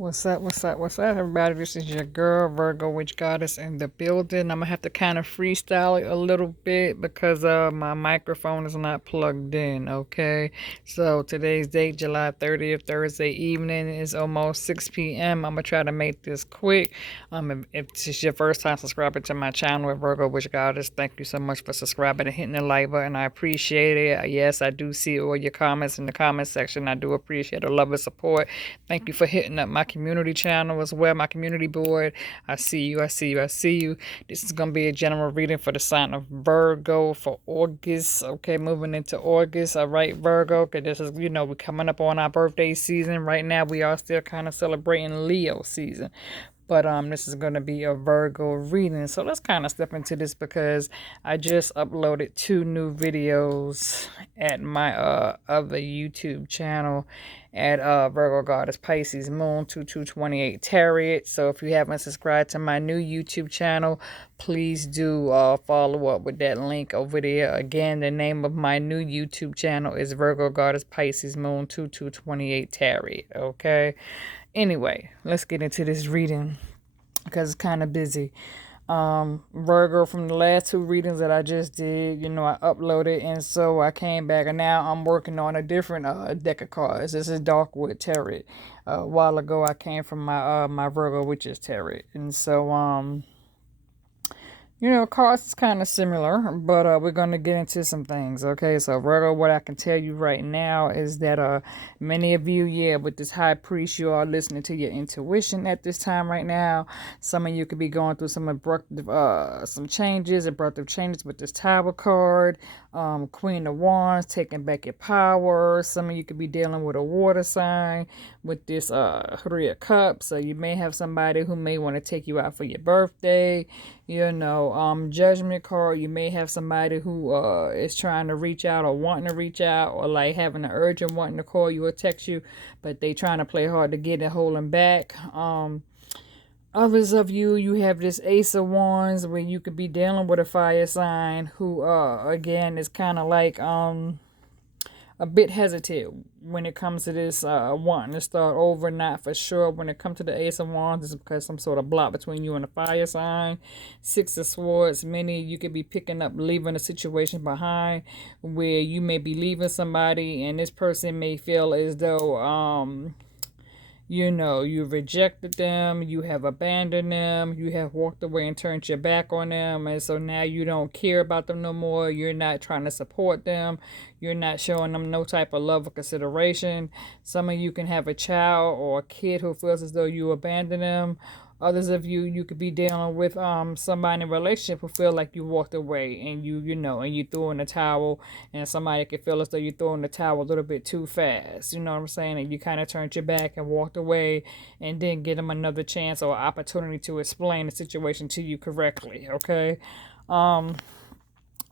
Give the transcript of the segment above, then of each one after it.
What's up? What's up, everybody? This is your girl, Virgo Witch Goddess in the building. I'm gonna have to kind of freestyle it a little bit because my microphone is not plugged in, okay? So today's date, July 30th, Thursday evening, is almost 6 p.m. I'm gonna try to make this quick. If this is your first time subscribing to my channel, Virgo Witch Goddess, thank you so much for subscribing and hitting the like button. I appreciate it. Yes, I do see all your comments in the comment section. I do appreciate the love and support. Thank you for hitting up my community channel as well, my community board. I see you, I see you, I see you. This is going to be a general reading for the sign of Virgo for August. Okay, moving into August. All right, Virgo, because this is, we're coming up on our birthday season. Right now, we are still kind of celebrating Leo season. But this is going to be a Virgo reading. So let's kind of step into this because I just uploaded 2 new videos at my other YouTube channel at Virgo Goddess Pisces Moon 2228 Tarot. So if you haven't subscribed to my new YouTube channel, please do follow up with that link over there. Again, the name of my new YouTube channel is Virgo Goddess Pisces Moon 2228 Tarot. Okay. Anyway, let's get into this reading because it's kind of busy. Virgo, from the last 2 readings that I just did, I uploaded, and so I came back, and now I'm working on a different deck of cards. This is Darkwood Tarot. A while ago, I came from my Virgo Witches Tarot, and so cost is kind of similar, but we're going to get into some things, okay? So, Virgo, what I can tell you right now is that many of you, with this high priest, you are listening to your intuition at this time right now. Some of you could be going through some abruptive changes with this Tower card. Queen of Wands, taking back your power. Some of you could be dealing with a water sign with this 3 of Cups. So you may have somebody who may want to take you out for your birthday. Judgment card. You may have somebody who is trying to reach out or wanting to reach out, or like having an urge of wanting to call you or text you, but they trying to play hard to get it, holding back. Others of you have this Ace of Wands where you could be dealing with a fire sign who, again, is kind of like a bit hesitant when it comes to this wanting to start over. Not for sure when it comes to the Ace of Wands. It's because some sort of block between you and the fire sign. 6 of Swords. Many you could be picking up, leaving a situation behind where you may be leaving somebody, and this person may feel as though you've rejected them, you have abandoned them, you have walked away and turned your back on them, and so now you don't care about them no more. You're not trying to support them. You're not showing them no type of love or consideration. Some of you can have a child or a kid who feels as though you abandoned them. Others of you could be dealing with somebody in a relationship who feel like you walked away and and you threw in the towel, and somebody could feel as though you threw in the towel a little bit too fast. You know what I'm saying? And you kind of turned your back and walked away and didn't give them another chance or opportunity to explain the situation to you correctly. Okay.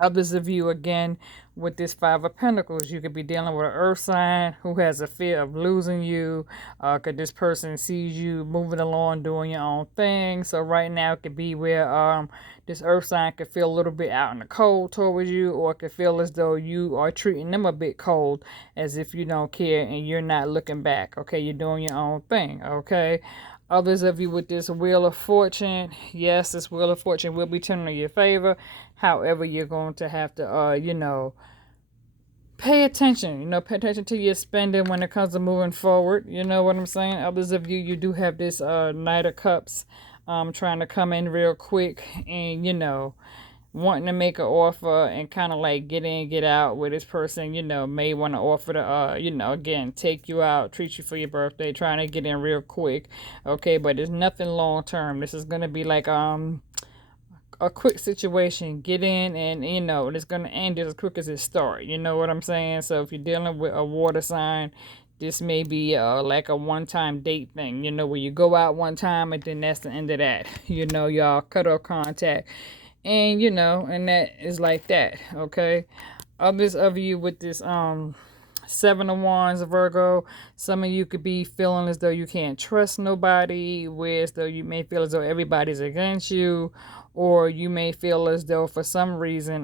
Others of you, again, with this 5 of Pentacles, you could be dealing with an earth sign who has a fear of losing you. Because this person sees you moving along, doing your own thing. So right now it could be where this earth sign could feel a little bit out in the cold towards you, or it could feel as though you are treating them a bit cold, as if you don't care and you're not looking back. Okay, you're doing your own thing. Okay. Others of you with this Wheel of Fortune, yes, this Wheel of Fortune will be turning in your favor. However, you're going to have to, pay attention. Pay attention to your spending when it comes to moving forward. You know what I'm saying? Others of you do have this Knight of Cups trying to come in real quick and, wanting to make an offer and kind of like get in, get out with this person, may want to offer to, again, take you out, treat you for your birthday, trying to get in real quick. Okay, but there's nothing long term. This is going to be like, a quick situation. Get in and, it's going to end as quick as it starts. You know what I'm saying? So if you're dealing with a water sign, this may be like a one-time date thing, where you go out one time and then that's the end of that. Y'all cut off contact. And, and that is like that, okay? Others of you with this 7 of Wands, Virgo, some of you could be feeling as though you can't trust nobody, whereas though you may feel as though everybody's against you, or you may feel as though for some reason,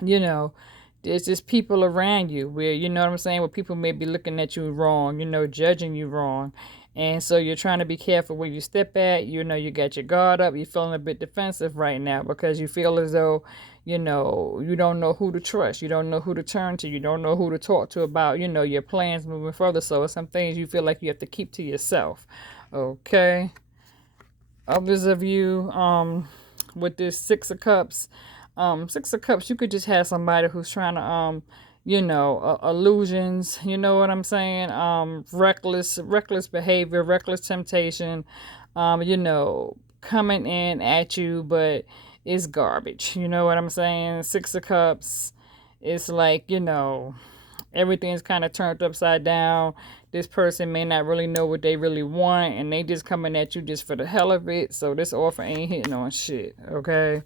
there's just people around you where, you know what I'm saying, where people may be looking at you wrong, judging you wrong. And so you're trying to be careful where you step at. You got your guard up. You're feeling a bit defensive right now because you feel as though, you don't know who to trust. You don't know who to turn to. You don't know who to talk to about, your plans moving further. So it's some things you feel like you have to keep to yourself. Okay. Others of you, with this Six of Cups, you could just have somebody who's trying to, illusions, you know what I'm saying? Reckless behavior, reckless temptation, coming in at you, but it's garbage. You know what I'm saying? Six of Cups, it's like, everything's kind of turned upside down. This person may not really know what they really want, and they just coming at you just for the hell of it. So this offer ain't hitting on shit, okay?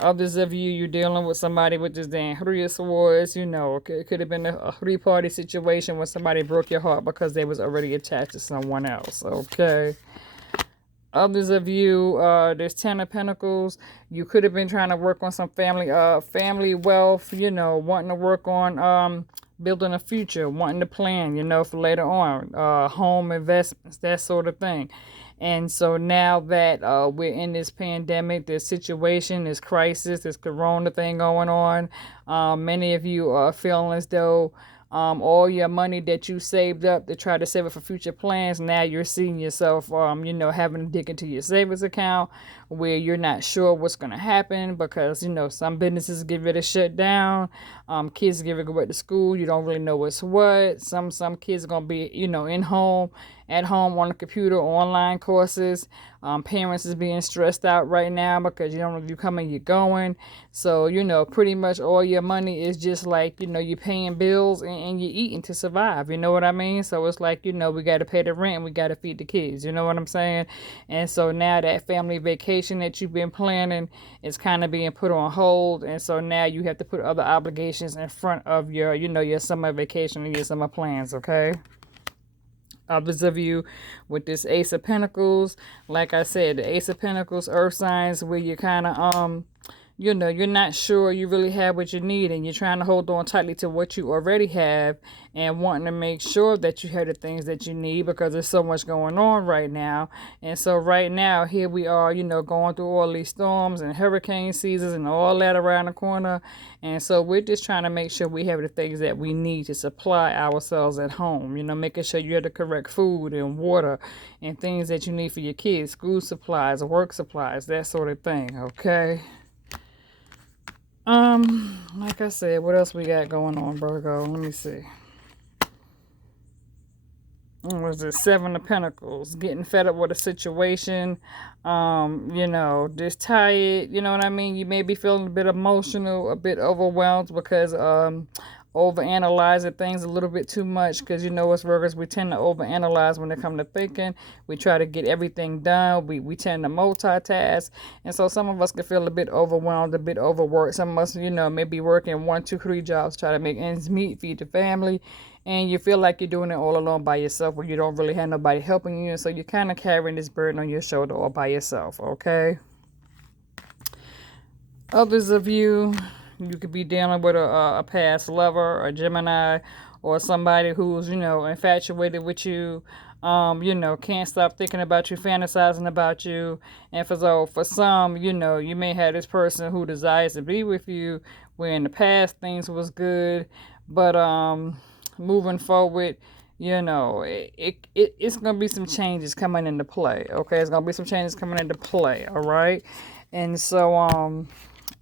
Others of you, you're dealing with somebody with this damn Three of Swords. It could have been a three-party situation where somebody broke your heart because they was already attached to someone else, okay? Others of you, there's Ten of Pentacles. You could have been trying to work on some family wealth, wanting to work on building a future, wanting to plan, for later on, home investments, that sort of thing. And so now that we're in this pandemic, this situation, this crisis, this corona thing going on, many of you are feeling as though all your money that you saved up to try to save it for future plans, now you're seeing yourself, having to dig into your savings account where you're not sure what's going to happen because, some businesses get ready to shut down. Kids get ready to go back to school. You don't really know what's what. Some kids are going to be, at home on the computer, online courses. Parents is being stressed out right now because you don't know if you're coming, you're going. So, pretty much all your money is just like, you're paying bills and you're eating to survive. You know what I mean? So it's like, we got to pay the rent and we got to feed the kids. You know what I'm saying? And so now that family vacation that you've been planning is kind of being put on hold. And so now you have to put other obligations in front of your, your summer vacation and your summer plans, okay? Others of you with this Ace of Pentacles, like I said, the Ace of Pentacles, earth signs, where you kind of, you're not sure you really have what you need and you're trying to hold on tightly to what you already have and wanting to make sure that you have the things that you need because there's so much going on right now. And so right now, here we are, going through all these storms and hurricane seasons and all that around the corner. And so we're just trying to make sure we have the things that we need to supply ourselves at home, making sure you have the correct food and water and things that you need for your kids, school supplies, work supplies, that sort of thing, okay? Like I said, what else we got going on, Virgo? Let me see. What was it? Seven of Pentacles. Getting fed up with a situation. Just tired. You know what I mean? You may be feeling a bit emotional, a bit overwhelmed because overanalyzing things a little bit too much because us Virgos, we tend to overanalyze when it comes to thinking. We try to get everything done. We tend to multitask, and so some of us can feel a bit overwhelmed, a bit overworked. Some of us, maybe working 1, 2, 3 jobs, try to make ends meet, feed the family, and you feel like you're doing it all alone by yourself where you don't really have nobody helping you, and so you're kind of carrying this burden on your shoulder all by yourself, okay? Others of you could be dealing with a past lover, a Gemini, or somebody who's, infatuated with you, can't stop thinking about you, fantasizing about you. And for some, you may have this person who desires to be with you, where in the past things was good, but moving forward, it's going to be some changes coming into play, okay? It's going to be some changes coming into play, all right? And so,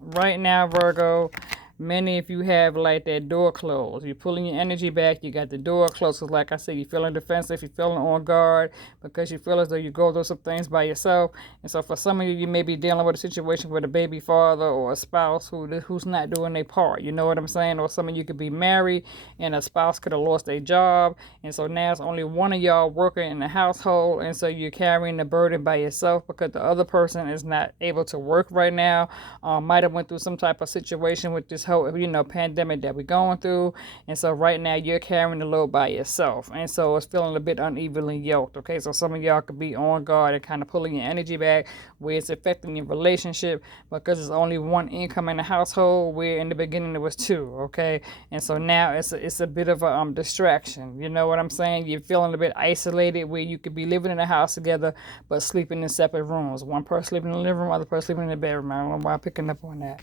right now, Virgo, many of you have like that door closed. You're pulling your energy back. You got the door closed. Because like I said, you're feeling defensive. You're feeling on guard because you feel as though you go through some things by yourself. And so for some of you, you may be dealing with a situation with a baby father or a spouse who's not doing their part. You know what I'm saying? Or some of you could be married and a spouse could have lost their job. And so now it's only one of y'all working in the household. And so you're carrying the burden by yourself because the other person is not able to work right now. Might have went through some type of situation with this whole, pandemic that we're going through. And so right now you're carrying the load by yourself. And so it's feeling a bit unevenly yoked. Okay. So some of y'all could be on guard and kind of pulling your energy back where it's affecting your relationship because there's only one income in the household where in the beginning there was two. Okay. And so now it's a bit of a distraction. You know what I'm saying? You're feeling a bit isolated where you could be living in a house together but sleeping in separate rooms. One person sleeping in the living room, other person sleeping in the bedroom. I don't know why I'm picking up on that.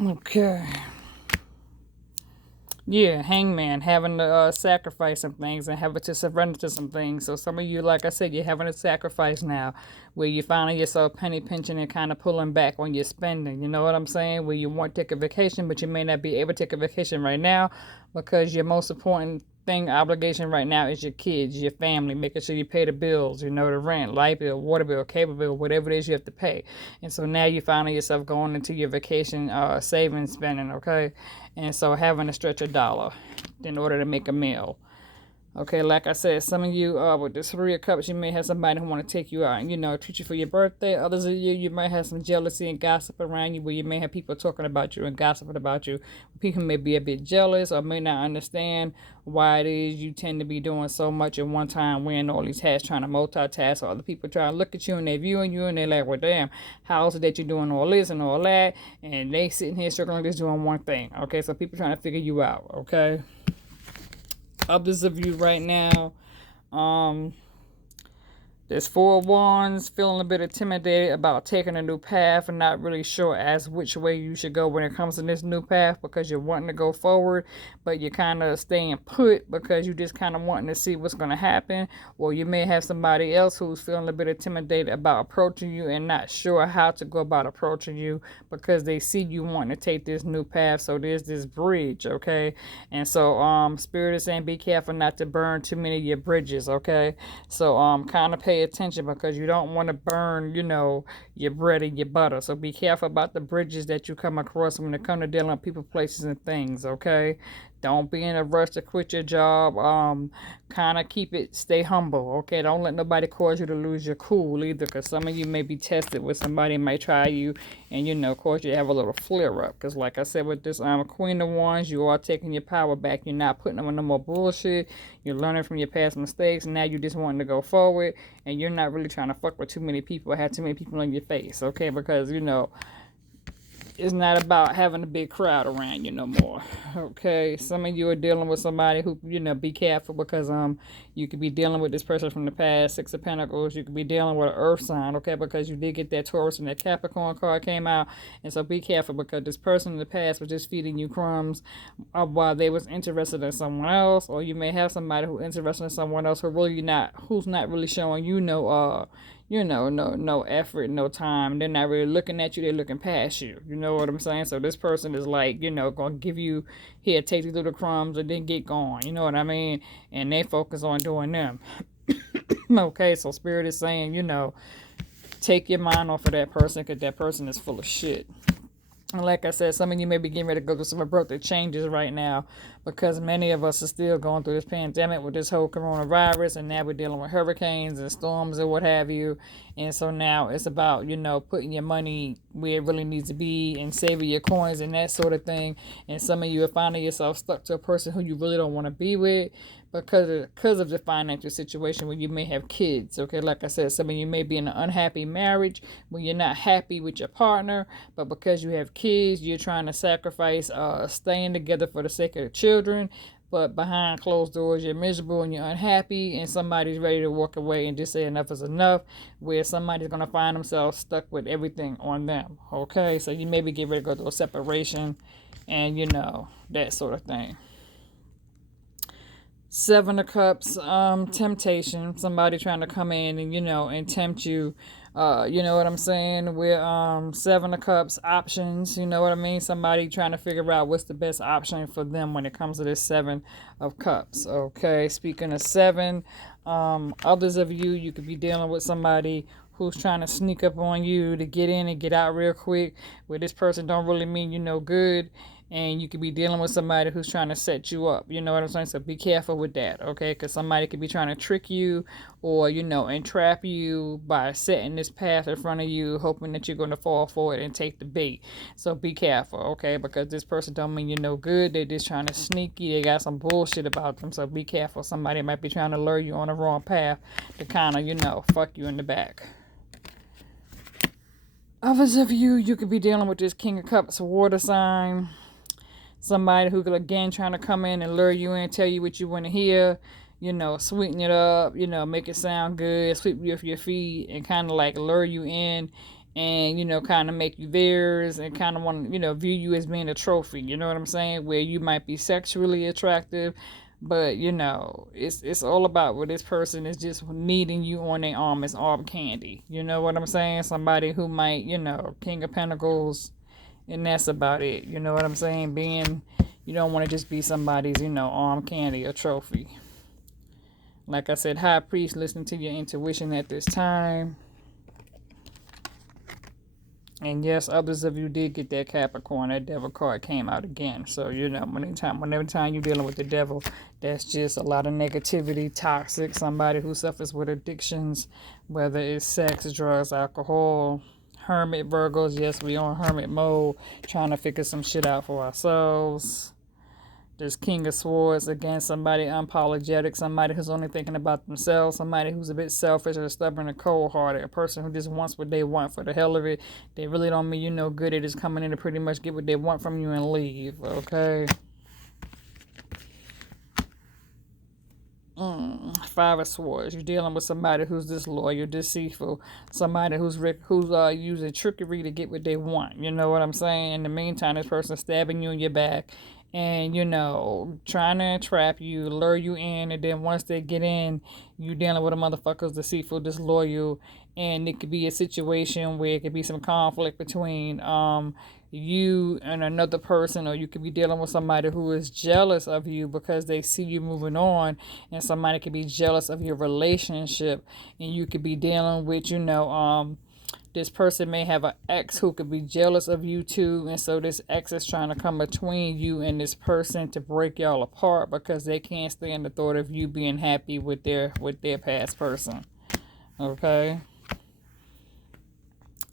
Okay. Yeah, hangman, having to sacrifice some things and having to surrender to some things. So some of you, like I said, you're having to sacrifice now, where you're finding yourself penny pinching and kind of pulling back on your spending. You know what I'm saying? Where you want to take a vacation, but you may not be able to take a vacation right now because your most important obligation right now is your kids, your family, making sure you pay the bills, the rent, light bill, water bill, cable bill, whatever it is you have to pay. And so now you're finding yourself going into your vacation savings spending, okay? And so having to stretch $1 in order to make a meal. Okay, like I said, some of you with this 3 of Cups, you may have somebody who want to take you out and, treat you for your birthday. Others of you might have some jealousy and gossip around you where you may have people talking about you and gossiping about you. People may be a bit jealous or may not understand why it is you tend to be doing so much at one time, wearing all these hats, trying to multitask. Or other people try to look at you and they're viewing you and they're like, well, damn, how is it that you're doing all this and all that? And they sitting here struggling just doing one thing. Okay, so people trying to figure you out, okay? Others of you right now, there's 4 of Wands, feeling a bit intimidated about taking a new path and not really sure as which way you should go when it comes to this new path because you're wanting to go forward, but you're kind of staying put because you just kind of wanting to see what's going to happen. Or you may have somebody else who's feeling a bit intimidated about approaching you and not sure how to go about approaching you because they see you wanting to take this new path. So there's this bridge, okay? And so Spirit is saying be careful not to burn too many of your bridges, okay? So kind of pay attention because you don't want to burn, your bread and your butter. So be careful about the bridges that you come across when it comes to dealing with people, places, and things, okay? Don't be in a rush to quit your job. Kind of stay humble, okay? Don't let nobody cause you to lose your cool either, because some of you may be tested with somebody might try you and, cause you to have a little flare up. Because like I said, with this Queen of Wands, you are taking your power back. You're not putting on no more bullshit. You're learning from your past mistakes. And now you're just wanting to go forward, and you're not really trying to fuck with too many people or have too many people in your face, okay? Because, it's not about having a big crowd around you no more. Okay, some of you are dealing with somebody who, be careful because you could be dealing with this person from the past, 6 of Pentacles. You could be dealing with an earth sign, okay, because you did get that Taurus and that Capricorn card came out. And so be careful because this person in the past was just feeding you crumbs while they was interested in someone else. Or you may have somebody who's interested in someone else who's not really showing you no effort, no time. They're not really looking at you, they're looking past you. You know what I'm saying? So this person is like, gonna give you, here, take you through the crumbs and then get gone. You know what I mean? And they focus on doing them. Okay, so Spirit is saying, take your mind off of that person because that person is full of shit. And like I said, some of you may be getting ready to go through some abrupt changes right now because many of us are still going through this pandemic with this whole coronavirus, and now we're dealing with hurricanes and storms and what have you. And so now it's about, putting your money where it really needs to be and saving your coins and that sort of thing. And some of you are finding yourself stuck to a person who you really don't want to be with because of the financial situation where you may have kids. Okay, like I said, some of you may be in an unhappy marriage where you're not happy with your partner, but because you have kids, you're trying to sacrifice staying together for the sake of the children. But behind closed doors, you're miserable and you're unhappy, and somebody's ready to walk away and just say enough is enough, where somebody's going to find themselves stuck with everything on them. Okay, so you maybe get ready to go through a separation and, that sort of thing. 7 of Cups, temptation. Somebody trying to come in and, and tempt you. You know what I'm saying? With 7 of Cups, options. You know what I mean? Somebody trying to figure out what's the best option for them when it comes to this 7 of Cups. Okay, speaking of 7, others of you could be dealing with somebody who's trying to sneak up on you to get in and get out real quick, where this person don't really mean you no good. and you could be dealing with somebody who's trying to set you up. You know what I'm saying? So be careful with that, okay? Because somebody could be trying to trick you or, entrap you by setting this path in front of you, hoping that you're going to fall for it and take the bait. So be careful, okay? Because this person don't mean you're no good. They're just trying to sneak you. They got some bullshit about them. So be careful. Somebody might be trying to lure you on the wrong path to kind of, fuck you in the back. Others of you could be dealing with this King of Cups water sign. Somebody who could, again, trying to come in and lure you in, tell you what you want to hear, sweeten it up, make it sound good, sweep you off your feet, and kind of like lure you in and, kind of make you theirs and kind of want to, view you as being a trophy. You know what I'm saying? Where you might be sexually attractive, but, it's all about where this person is just needing you on their arm as arm candy. You know what I'm saying? Somebody who might, King of Pentacles, and that's about it. You know what I'm saying? You don't want to just be somebody's, arm candy or trophy. Like I said, High Priest, listen to your intuition at this time. And yes, others of you did get that Capricorn. That devil card came out again. So, whenever time you're dealing with the devil, that's just a lot of negativity, toxic, somebody who suffers with addictions, whether it's sex, drugs, alcohol. Hermit Virgos, yes, we on hermit mode, trying to figure some shit out for ourselves. There's King of Swords, again, somebody unapologetic, somebody who's only thinking about themselves, somebody who's a bit selfish or stubborn and cold-hearted, a person who just wants what they want for the hell of it. They really don't mean you no good. They're just coming in to pretty much get what they want from you and leave, okay? Five of Swords. You're dealing with somebody who's disloyal, deceitful, somebody who's using trickery to get what they want. You know what I'm saying? In the meantime, this person's stabbing you in your back and, trying to entrap you, lure you in, and then once they get in, you dealing with a motherfucker's deceitful, disloyal, and it could be a situation where it could be some conflict between you and another person, or you could be dealing with somebody who is jealous of you because they see you moving on, and somebody could be jealous of your relationship, and you could be dealing with this person may have an ex who could be jealous of you too, and so this ex is trying to come between you and this person to break y'all apart because they can't stand the thought of you being happy with their past person. Okay.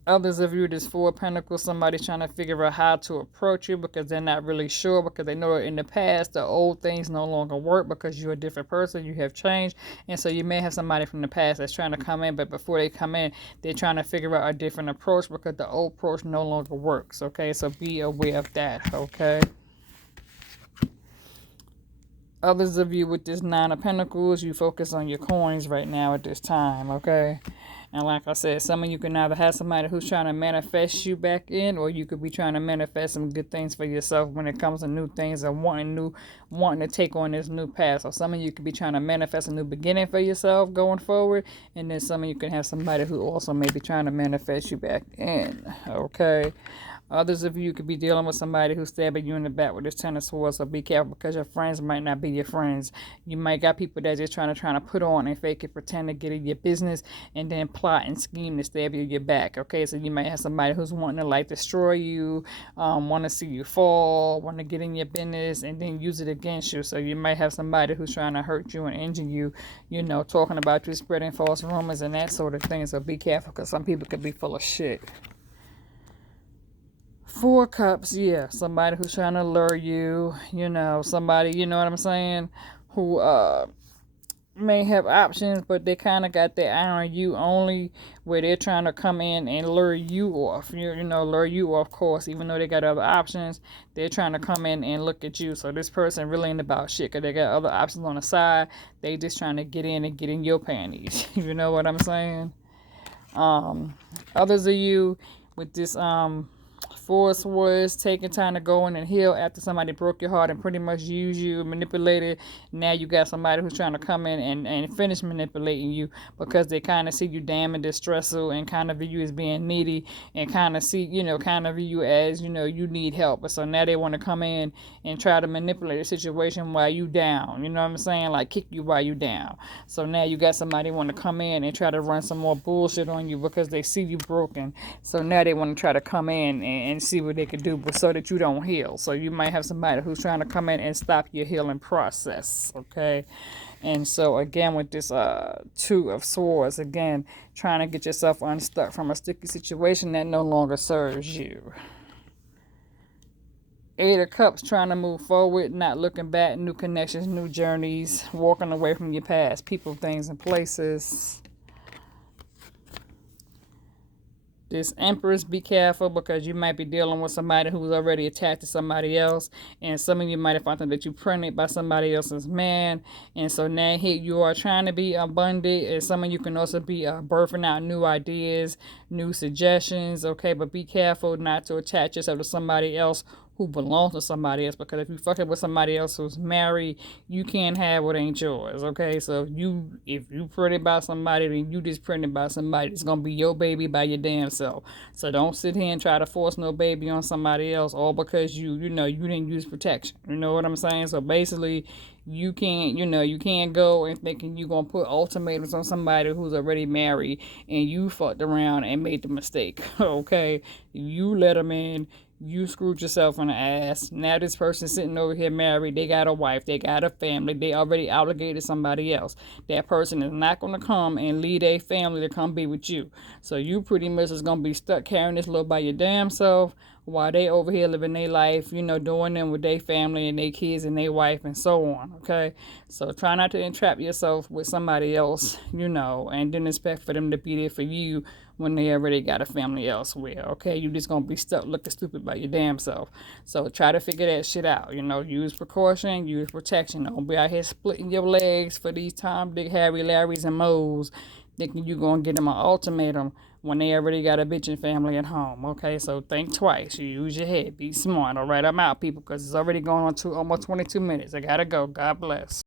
Others of you, this Four of Pentacles, somebody's trying to figure out how to approach you because they're not really sure, because they know in the past the old things no longer work because you're a different person, you have changed, and so you may have somebody from the past that's trying to come in, but before they come in, they're trying to figure out a different approach because the old approach no longer works, okay? So be aware of that, okay? Others of you with this Nine of Pentacles, you focus on your coins right now at this time, okay? And like I said, some of you can either have somebody who's trying to manifest you back in, or you could be trying to manifest some good things for yourself when it comes to new things and wanting to take on this new path. So some of you could be trying to manifest a new beginning for yourself going forward, and then some of you can have somebody who also may be trying to manifest you back in, okay? Others of you could be dealing with somebody who's stabbing you in the back with this Ten of Swords, so be careful because your friends might not be your friends. You might got people that just trying to put on and fake it, pretend to get in your business, and then plot and scheme to stab you in your back, okay? So you might have somebody who's wanting to destroy you, want to see you fall, want to get in your business, and then use it against you. So you might have somebody who's trying to hurt you and injure you, talking about you, spreading false rumors and that sort of thing. So be careful because some people could be full of shit. Four of Cups, yeah, somebody who's trying to lure you, somebody, you know what I'm saying, who may have options, but they kind of got their eye on you only, where they're trying to come in and lure you off, lure you off course, even though they got other options, they're trying to come in and look at you. So this person really ain't about shit, because they got other options on the side. They just trying to get in and get in your panties. You know what I'm saying? Others of you with this Four of Swords, taking time to go in and heal after somebody broke your heart and pretty much use you, manipulated. Now you got somebody who's trying to come in and finish manipulating you because they kind of see you damn and distressful and kind of view you as being needy and kind of see, kind of view you as, you need help. But so now they want to come in and try to manipulate the situation while you down. You know what I'm saying? Like kick you while you down. So now you got somebody want to come in and try to run some more bullshit on you because they see you broken. So now they want to try to come in and see what they could do, but so that you don't heal. So you might have somebody who's trying to come in and stop your healing process, okay? And so again, with this Two of Swords, again, trying to get yourself unstuck from a sticky situation that no longer serves you. Eight of Cups, trying to move forward, not looking back, new connections, new journeys, walking away from your past, people, things, and places. This Empress, be careful because you might be dealing with somebody who's already attached to somebody else, and some of you might have found out that you're pregnant by somebody else's man, and so now here you are trying to be abundant, and some of you can also be birthing out new ideas, new suggestions, okay, but be careful not to attach yourself to somebody else who belongs to somebody else, because if you fucking with somebody else who's married, you can't have what ain't yours, okay? So if you pregnant by somebody, then you just pregnant by somebody. It's gonna be your baby by your damn self. So don't sit here and try to force no baby on somebody else, all because you didn't use protection. You know what I'm saying? So basically, you can't go and thinking you're gonna put ultimatums on somebody who's already married and you fucked around and made the mistake. Okay, you let them in, you screwed yourself in the ass. Now this person sitting over here married, they got a wife, they got a family, they already obligated somebody else. That person is not going to come and lead a family to come be with you. So you pretty much is going to be stuck carrying this load by your damn self while they over here living their life, doing them with their family and their kids and their wife and so on, okay? So try not to entrap yourself with somebody else, and then expect for them to be there for you when they already got a family elsewhere, okay? You just gonna be stuck looking stupid by your damn self. So try to figure that shit out, use precaution, use protection. Don't be out here splitting your legs for these Tom, Dick, Harry, Larrys, and Moes, thinking you gonna get them an ultimatum when they already got a bitchin' family at home, okay? So think twice. You use your head. Be smart, all right? I'm out, people, because it's already going on to almost 22 minutes. I gotta go. God bless.